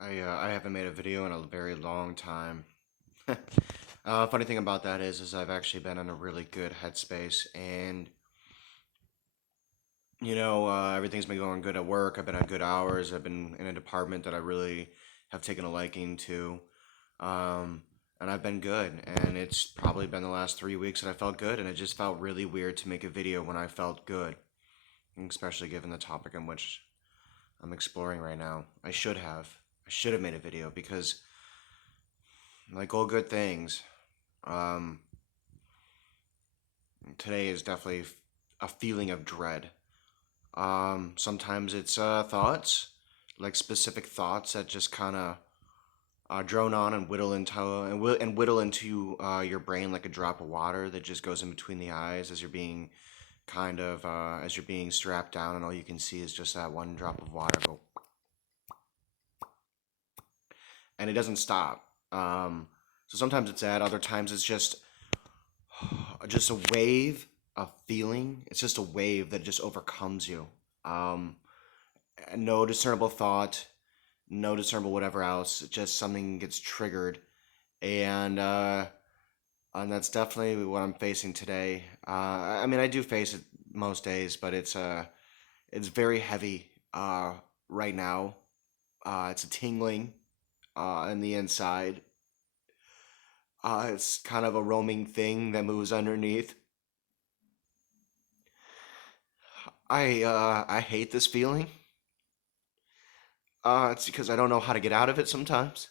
I haven't made a video in a very long time. Funny thing about that is I've actually been in a really good headspace, and everything's been going good at work. I've been at good hours. I've been in a department that I really have taken a liking to, um, and I've been good. And it's probably been the last 3 weeks that I felt good, and it just felt really weird to make a video when I felt good, especially given the topic in which I'm exploring right now. I should have made a video because, like all good things, um, today is definitely a feeling of dread. Sometimes it's thoughts, like specific thoughts that just kind of drone on and whittle into your brain like a drop of water that just goes in between the eyes as you're being as you're being strapped down, and all you can see is just that one drop of water go, and it doesn't stop. So sometimes it's that, other times it's just a wave of feeling. It's just a wave that just overcomes you. Um, no discernible thought, no discernible whatever else. Just something gets triggered, and and that's definitely what I'm facing today. I mean, I do face it most days, but it's very heavy right now. It's a tingling in the inside. It's kind of a roaming thing that moves underneath. I hate this feeling. It's because I don't know how to get out of it sometimes.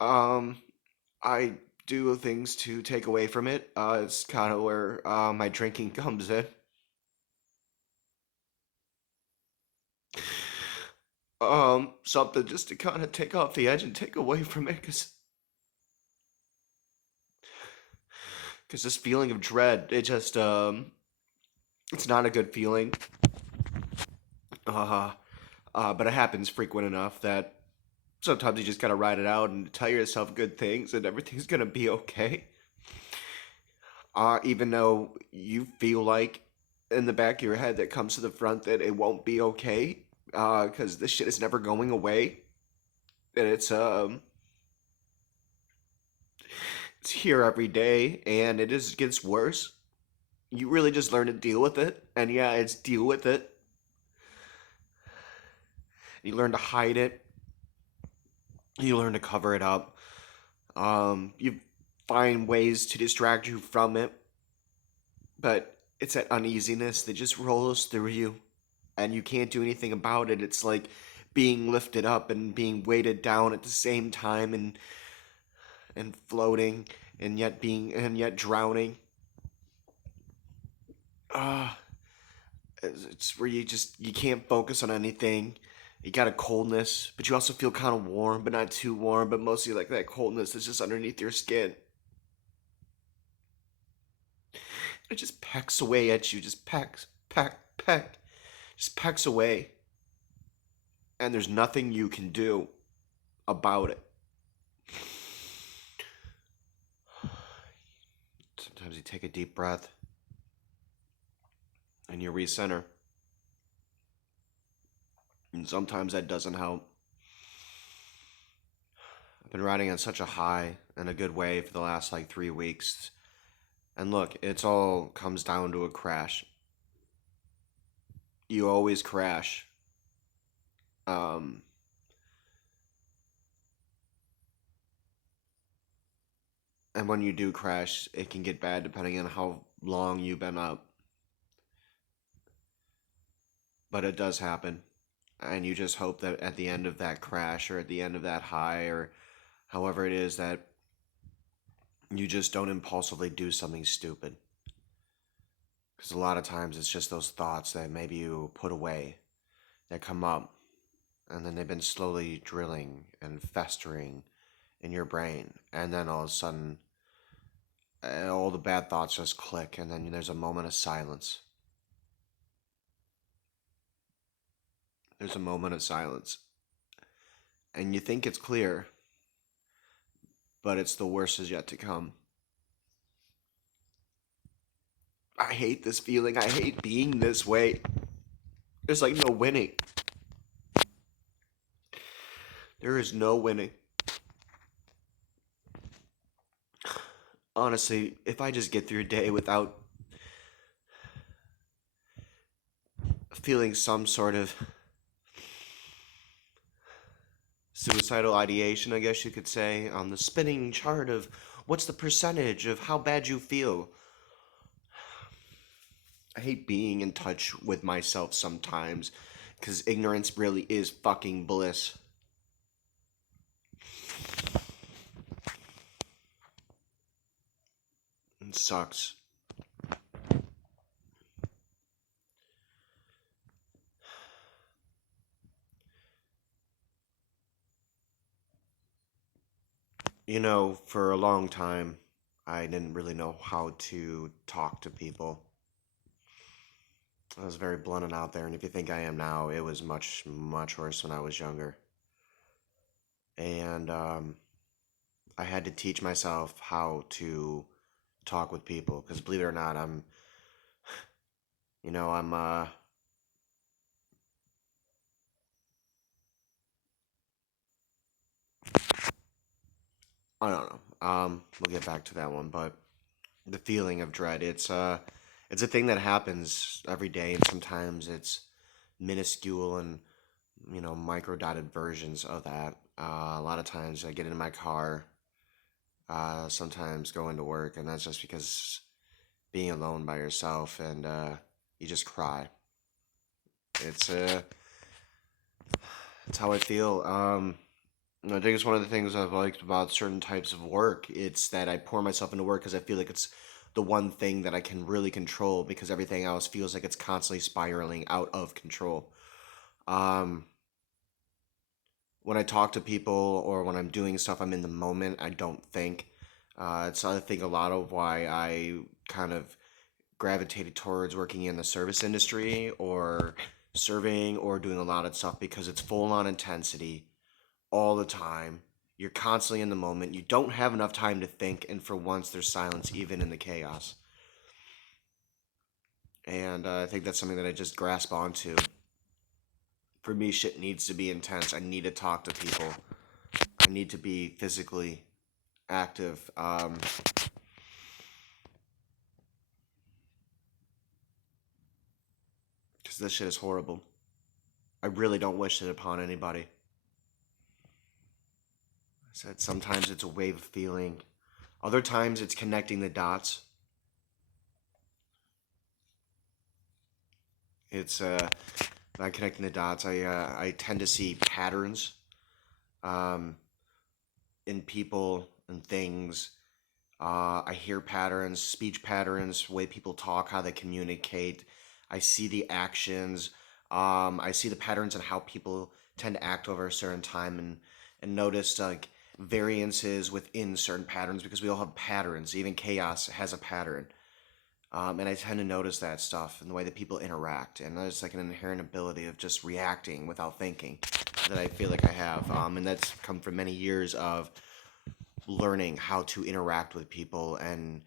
Um, I do things to take away from it. It's kind of where my drinking comes in. Something just to kind of take off the edge and take away from it, cause this feeling of dread, it's not a good feeling. Uh, but it happens frequent enough that sometimes you just gotta ride it out and tell yourself good things and everything's gonna be okay. Even though you feel like in the back of your head that comes to the front that it won't be okay, because this shit is never going away, and it's here every day, and it just gets worse. You really just learn to deal with it, and yeah, it's deal with it. You learn to hide it. You learn to cover it up. You find ways to distract you from it, but it's that uneasiness that just rolls through you, and you can't do anything about it. It's like being lifted up and being weighted down at the same time, and floating, and yet drowning. Ah, it's where you can't focus on anything. You got a coldness, but you also feel kind of warm, but not too warm, but mostly like that coldness is just underneath your skin. It just pecks away at you, just pecks, peck, just pecks away, and there's nothing you can do about it. Sometimes you take a deep breath and you recenter, and sometimes that doesn't help. I've been riding on such a high in a good way for the last like 3 weeks, and look, it's all comes down to a crash. You always crash. Um, and when you do crash, it can get bad depending on how long you've been up. But it does happen. And you just hope that at the end of that crash, or at the end of that high, or however it is, that you just don't impulsively do something stupid. Because a lot of times it's just those thoughts that maybe you put away that come up, and then they've been slowly drilling and festering in your brain. And then all of a sudden, all the bad thoughts just click, and then there's a moment of silence. There's a moment of silence. And you think it's clear, but it's the worst is yet to come. I hate this feeling. I hate being this way. There's like no winning. There is no winning. Honestly, if I just get through a day without feeling some sort of suicidal ideation, I guess you could say, on the spinning chart of what's the percentage of how bad you feel. I hate being in touch with myself sometimes because ignorance really is fucking bliss. It sucks. For a long time, I didn't really know how to talk to people. I was very blunt and out there, and if you think I am now, it was much, much worse when I was younger. And I had to teach myself how to talk with people, because believe it or not, I'm I don't know. We'll get back to that one, but the feeling of dread, it's a thing that happens every day, and sometimes it's minuscule and micro dotted versions of that. A lot of times I get in my car, sometimes go into work, and that's just because being alone by yourself and you just cry. It's it's how I feel. I think it's one of the things I've liked about certain types of work. It's that I pour myself into work because I feel like it's the one thing that I can really control because everything else feels like it's constantly spiraling out of control. Um, when I talk to people or when I'm doing stuff, I'm in the moment. I don't think. It's I think a lot of why I kind of gravitated towards working in the service industry or serving or doing a lot of stuff because it's full on intensity all the time. You're constantly in the moment. You don't have enough time to think, and for once, there's silence even in the chaos. And I think that's something that I just grasp onto. For me, shit needs to be intense. I need to talk to people. I need to be physically active. Because this shit is horrible. I really don't wish it upon anybody. I said sometimes it's a wave of feeling. Other times it's connecting the dots. It's By connecting the dots. I tend to see patterns um, in people and things. I hear patterns, speech patterns, way people talk, how they communicate. I see the actions. I see the patterns and how people tend to act over a certain time, and notice like variances within certain patterns because we all have patterns. Even chaos has a pattern. And I tend to notice that stuff in the way that people interact, and there's like an inherent ability of just reacting without thinking that I feel like I have, and that's come from many years of learning how to interact with people and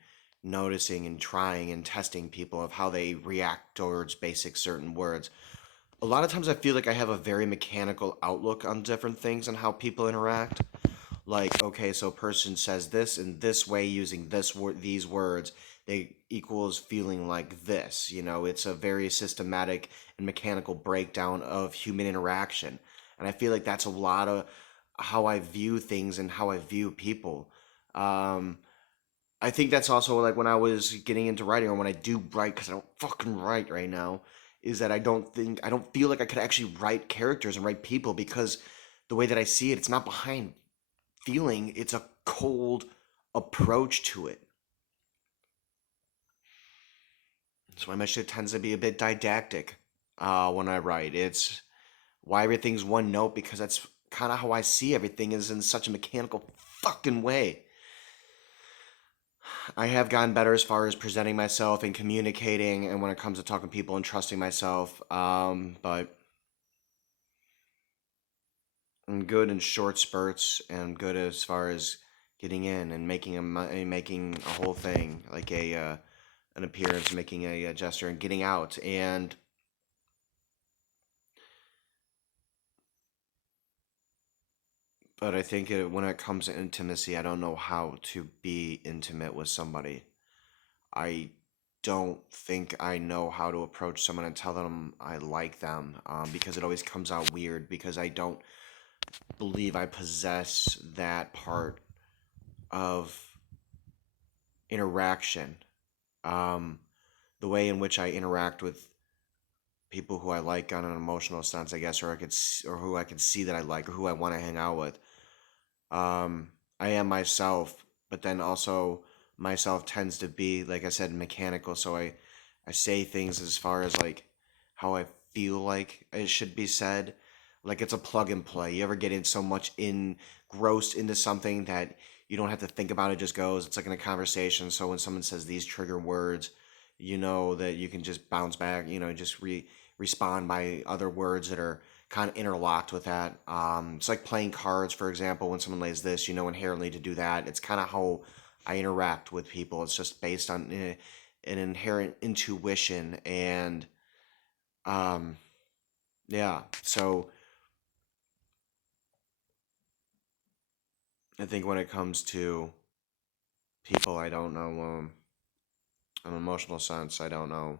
noticing and trying and testing people of how they react towards basic certain words. A lot of times I feel like I have a very mechanical outlook on different things and how people interact. Like, okay, so a person says this in this way using these words, they equals feeling like this. It's a very systematic and mechanical breakdown of human interaction. And I feel like that's a lot of how I view things and how I view people. Um, I think that's also like when I was getting into writing or when I do write, because I don't fucking write right now, is that I don't feel like I could actually write characters and write people because the way that I see it, it's not behind feeling, it's a cold approach to it. That's why my shit tends to be a bit didactic when I write. It's why everything's one note because that's kind of how I see everything is in such a mechanical fucking way. I have gotten better as far as presenting myself and communicating, and when it comes to talking to people and trusting myself. But I'm good in short spurts, and I'm good as far as getting in and making a whole thing like a an appearance, making a gesture, and getting out. And But I think when it comes to intimacy, I don't know how to be intimate with somebody. I don't think I know how to approach someone and tell them I like them, because it always comes out weird because I don't believe I possess that part of interaction. Um, the way in which I interact with people who I like on an emotional sense, I guess, or or who I can see that I like, or who I want to hang out with. Um, I am myself, but then also myself tends to be, like I said, mechanical. So I say things as far as like how I feel like it should be said. Like it's a plug and play. You ever get in so much engrossed into something that you don't have to think about it, just goes. It's like in a conversation. So when someone says these trigger words, you know that you can just bounce back, just respond by other words that are kind of interlocked with that. It's like playing cards, for example. When someone lays this, you know inherently to do that. It's kind of how I interact with people. It's just based on an inherent intuition, and um, yeah. So I think when it comes to people, I don't know. An emotional sense, I don't know.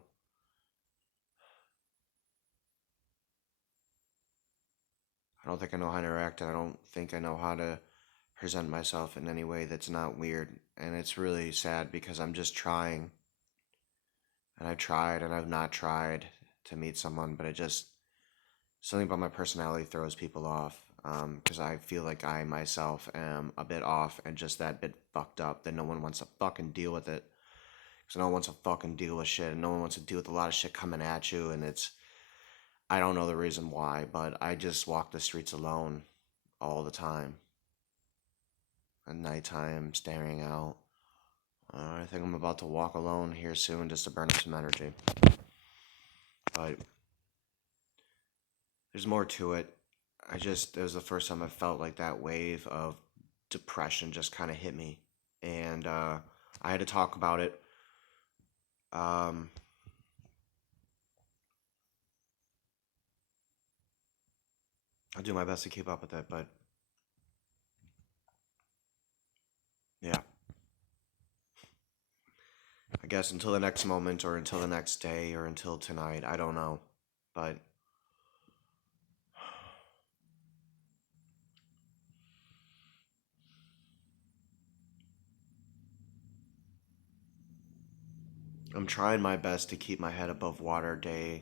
I don't think I know how to interact, and I don't think I know how to present myself in any way that's not weird. And it's really sad because I'm just trying, and I've tried and I've not tried to meet someone, but it just something about my personality throws people off. Because I feel like I myself am a bit off and just that bit fucked up that no one wants to fucking deal with it. Because no one wants to fucking deal with shit, and no one wants to deal with a lot of shit coming at you, and I don't know the reason why, but I just walk the streets alone all the time. At nighttime, staring out. I think I'm about to walk alone here soon just to burn up some energy. But there's more to it. It was the first time I felt like that wave of depression just kind of hit me. And I had to talk about it. Um, I'll do my best to keep up with it, but yeah. I guess until the next moment, or until the next day, or until tonight, I don't know. But I'm trying my best to keep my head above water day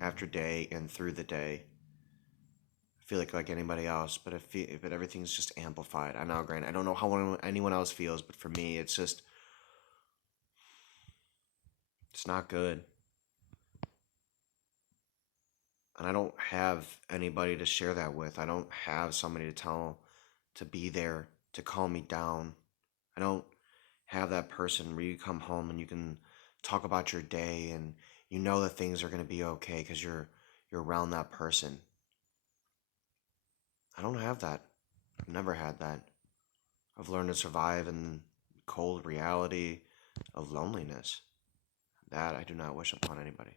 after day and through the day. I feel like anybody else, but everything's just amplified. I know, granted, I don't know how anyone else feels, but for me, it's not good. And I don't have anybody to share that with. I don't have somebody to tell to be there to calm me down. I don't have that person where you come home and you can talk about your day and you know that things are going to be okay because you're around that person. I don't have that. I've never had that. I've learned to survive in cold reality of loneliness. That I do not wish upon anybody.